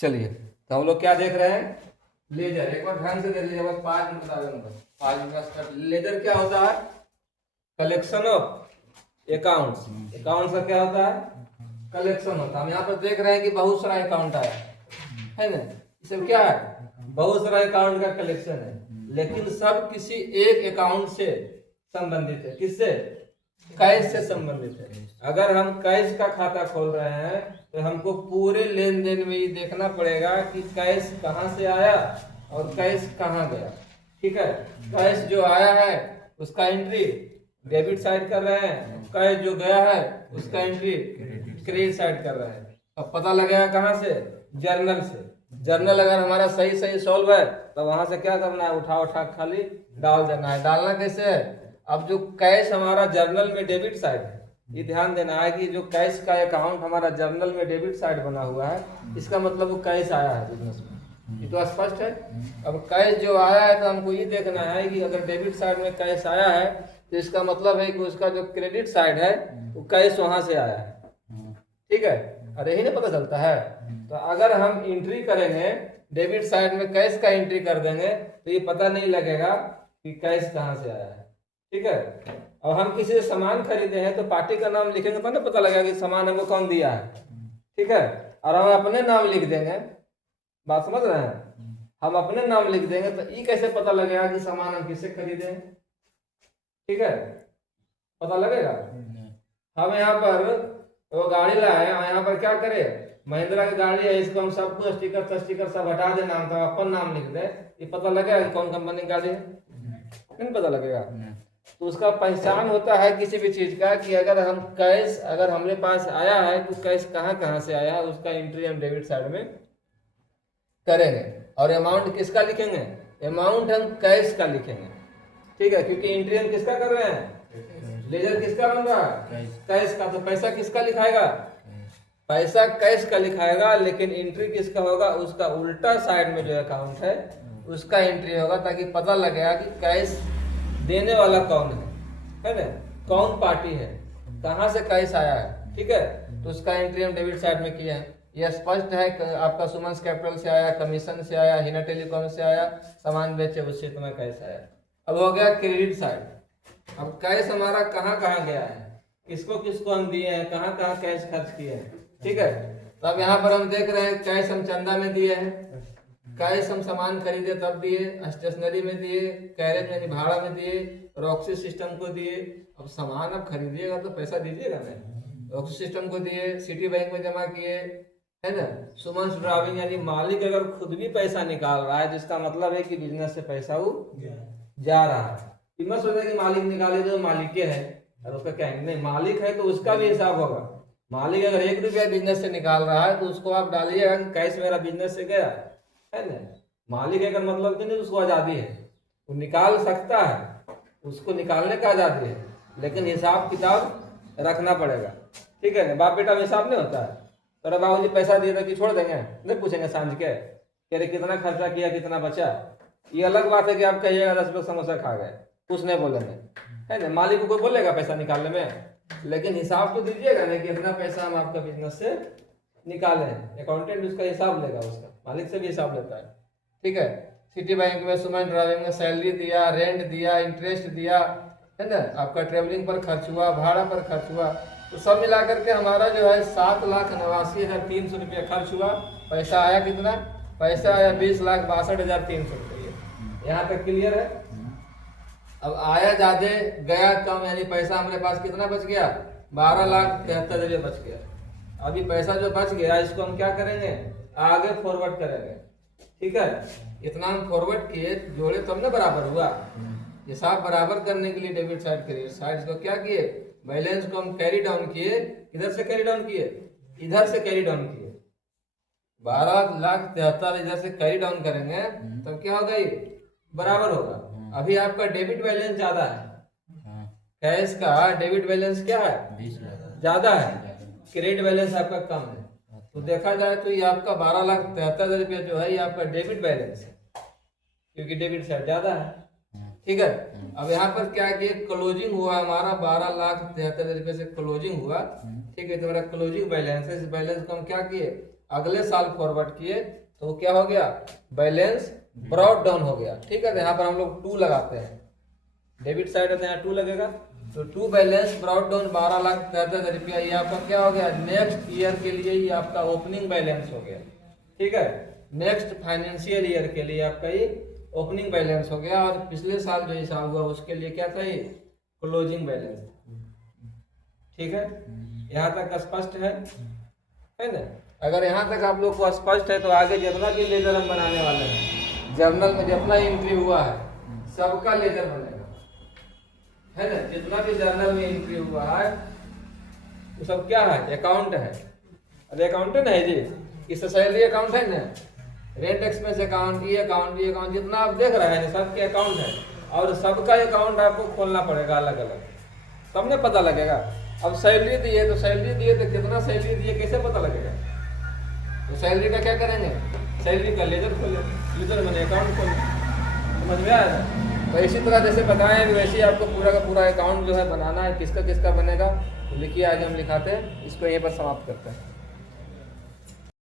चलिए तो हम लोग क्या देख रहे हैं, लेजर। एक बार ध्यान से देख लीजिए, बस 5 मिनट बता रहे हैं, 5 मिनट का लेजर क्या होता है? Collection of accounts. अकाउंट्स का क्या होता है? कलेक्शन होता है। हम यहाँ पर देख रहे हैं कि बहुत सारा अकाउंट आया है ना, इसमें क्या है? बहुत सारा अकाउंट का कलेक्शन है, लेकिन सब किसी एक अकाउंट से संबंधित है। किससे? कैश से संबंधित है। अगर हम कैश का खाता खोल रहे हैं तो हमको पूरे लेन देन में ये देखना पड़ेगा कि कैश कहाँ से आया और कैश कहाँ गया। ठीक है, कैश जो आया है उसका एंट्री डेबिट साइड कर रहे हैं, कैश जो गया है उसका एंट्री क्रेडिट साइड कर रहे हैं। अब पता लगेगा कहाँ से? जर्नल से। जर्नल अगर हमारा सही सही सॉल्व है तो वहां से क्या करना है? उठा उठा खाली डाल देना है। डालना कैसे है? अब जो कैश हमारा जर्नल में डेबिट साइड है, ये ध्यान देना है कि जो कैश का अकाउंट हमारा जर्नल में डेबिट साइड बना हुआ है, इसका मतलब वो कैश आया है बिजनेस में। ये तो स्पष्ट है। अब कैश जो आया है तो हमको ये देखना है कि अगर डेबिट साइड में कैश आया है तो इसका मतलब है कि उसका जो क्रेडिट साइड है वो कैश वहां से आया है। ठीक है, अरे यही ना पता चलता है। तो अगर हम एंट्री करेंगे डेबिट साइड में कैश का एंट्री कर देंगे तो ये पता नहीं लगेगा कि कैश कहाँ से आया है। ठीक है, और हम किसी से सामान खरीदे हैं तो पार्टी का नाम लिखेंगे तो ना पता लगेगा कि सामान हमको कौन दिया है। ठीक है, और हम अपने नाम लिख देंगे, बात समझ रहे हैं? हम अपने नाम लिख देंगे तो ये कैसे पता लगेगा कि सामान हम किससे खरीदे हैं? ठीक है, पता लगेगा। हम यहाँ पर वो गाड़ी लाए और यहाँ पर क्या करें, महिंद्रा की गाड़ी है, इसको हम सब कुछ स्टिकर सब हटा दे, नाम था अपन नाम लिख दे, ये पता लगेगा कि कौन कंपनी की गाड़ी है? नहीं पता लगेगा। तो उसका पहचान होता है किसी भी चीज का कि अगर हम कैश अगर हमारे पास आया है तो कैश कहाँ कहाँ से आया है, उसका एंट्री हम डेबिट साइड में करेंगे। और अमाउंट किसका लिखेंगे? अमाउंट हम कैश का लिखेंगे। ठीक है, क्योंकि एंट्री हम किसका कर रहे हैं? लेजर किसका बन रहा है? कैश का। तो पैसा किसका लिखाएगा? पैसा कैश का लिखाएगा, लेकिन एंट्री किसका होगा? उसका उल्टा साइड में जो अकाउंट है उसका एंट्री होगा, ताकि पता लगेगा कि कैश देने वाला कौन है ना, कौन पार्टी है, कहाँ से कैश आया है। ठीक है, तो उसका एंट्री हम डेबिट साइड में किए हैं। यह स्पष्ट है कि आपका सुमंस कैपिटल से आया, कमीशन से आया, हिना टेलीकॉम से आया, सामान बेचे उससे तुम्हें कैश आया। अब हो गया क्रेडिट साइड। अब कैश हमारा कहाँ कहाँ गया है, किसको किसको हम दिए हैं, कहाँ कहाँ कैश खर्च किए हैं। ठीक है, तो अब यहाँ पर हम देख रहे हैं कैश हम चंदा में दिए हैं, कैश हम सामान खरीदे तब दिए, स्टेशनरी में दिए, कैरेज यानी भाड़ा में दिए, रॉक्सी सिस्टम को दिए। अब सामान अब खरीदिएगा तो पैसा दीजिएगा ना, रॉक्सी सिस्टम को दिए, सिटी बैंक में जमा किए, है ना। सुमंस ड्राइविंग यानी मालिक अगर खुद भी पैसा निकाल रहा है जिसका मतलब है कि बिजनेस से पैसा वो जा रहा है। मत सोचे कि मालिक निकाले तो मालिक के है और उसका क्या नहीं, मालिक है तो उसका भी हिसाब होगा। मालिक अगर 1 रुपया बिजनेस से निकाल रहा है तो उसको आप डालिएगा कि कैश मेरा बिजनेस से गया है ना। मालिक अगर मतलब कि नहीं, उसको आज़ादी है, वो निकाल सकता है, उसको निकालने का आज़ादी है, लेकिन हिसाब किताब रखना पड़ेगा। ठीक है ना, बाप बेटा में हिसाब नहीं होता है। तो बाबू जी पैसा दिए तो कि छोड़ देंगे, नहीं पूछेंगे सांझ के अरे कितना खर्चा किया, कितना बचा। ये अलग बात है कि आप कहिएगा 10 लोग समोसा खा गए, कुछ नहीं बोलेंगे, है ना। मालिक को कोई बोलेगा पैसा निकालने में, लेकिन हिसाब तो दीजिएगा ना कि इतना पैसा हम आपका बिजनेस से निकाले हैं। अकाउंटेंट उसका हिसाब लेगा, उसका मालिक से भी हिसाब लेता है। ठीक है, सिटी बैंक में सुमन ड्राइविंग में सैलरी दिया, रेंट दिया, इंटरेस्ट दिया, है ना, आपका ट्रेवलिंग पर खर्च हुआ, भाड़ा पर खर्च हुआ, तो सब मिला करके हमारा जो है 7,89,300 रुपया खर्च हुआ। पैसा आया कितना? पैसा आया 20,62,300 रुपये। यहाँ तक क्लियर है? अब आया ज्यादा गया कम, यानी पैसा हमारे पास कितना बच गया? 12,73,000 बच गया। अभी पैसा जो बच गया इसको हम क्या करेंगे? आगे फॉरवर्ड करेंगे। ठीक है, इतना हम फॉरवर्ड किए, जोड़े तब ना बराबर हुआ। हिसाब बराबर करने के लिए डेबिट साइड क्रेडिट साइड को क्या किए? बैलेंस को हम कैरी डाउन किए। इधर से कैरी डाउन किए, इधर से कैरी डाउन किए। 12,73,000 इधर से कैरी डाउन करेंगे तब क्या होगा? ये बराबर होगा। अभी आपका डेबिट बैलेंस ज्यादा है, कैश का डेबिट बैलेंस क्या है? ज्यादा है, क्रेडिट बैलेंस आपका कम है। तो देखा जाए तो ये आपका 12,73,000 रुपया जो है ये आपका डेबिट बैलेंस है, क्योंकि डेबिट साइड ज्यादा है। ठीक है, अब यहाँ पर क्या किए? क्लोजिंग हुआ हमारा 12,73,000 रुपये से क्लोजिंग हुआ। ठीक है, तो मेरा क्लोजिंग बैलेंस है, इस बैलेंस को हम क्या किए? अगले साल फॉरवर्ड किए तो वो क्या हो गया, बैलेंस ब्रॉट डाउन हो गया। ठीक है, तो यहाँ पर हम लोग 2 लगाते हैं, डेबिट साइड है तो यहाँ 2 लगेगा। तो 2 बैलेंस ब्रॉट डाउन 12,63,000 रुपया, ये आपका क्या हो गया, नेक्स्ट ईयर के लिए ये आपका ओपनिंग बैलेंस हो गया। ठीक है, नेक्स्ट फाइनेंशियल ईयर के लिए आपका ये ओपनिंग बैलेंस हो गया, और पिछले साल जो हिसाब हुआ उसके लिए क्या था, ये क्लोजिंग बैलेंस। ठीक है, यहाँ तक स्पष्ट है ना? अगर यहाँ तक आप लोग को स्पष्ट है तो आगे जितना भी लेजर हम बनाने वाले हैं, जर्नल में जितना एंट्री हुआ है सबका लेजर बनेगा, है ना? जितना भी जर्नल में एंट्री हुआ है वो सब क्या है, अकाउंट है। अरे अकाउंटेंट है जी, इससे सैलरी अकाउंट है ना, रेंट एक्सपेंस अकाउंट, ये अकाउंट, ये अकाउंट, जितना आप देख रहे हैं सबके अकाउंट है, और सबका अकाउंट आपको खोलना पड़ेगा अलग अलग, तब ना पता लगेगा। अब सैलरी दिए तो सैलरी दिए तो कितना सैलरी दिए कैसे पता लगेगा? तो सैलरी का क्या करेंगे, सैलरी का लेजर खोले, लेजर मैंने अकाउंट खोले, समझ में आया ना? तो इसी तरह जैसे बताएं वैसे ही आपको पूरा का पूरा अकाउंट जो है बनाना है। किसका किसका बनेगा तो लिखिए, आज हम लिखाते हैं, इसको यहीं पर समाप्त करते हैं।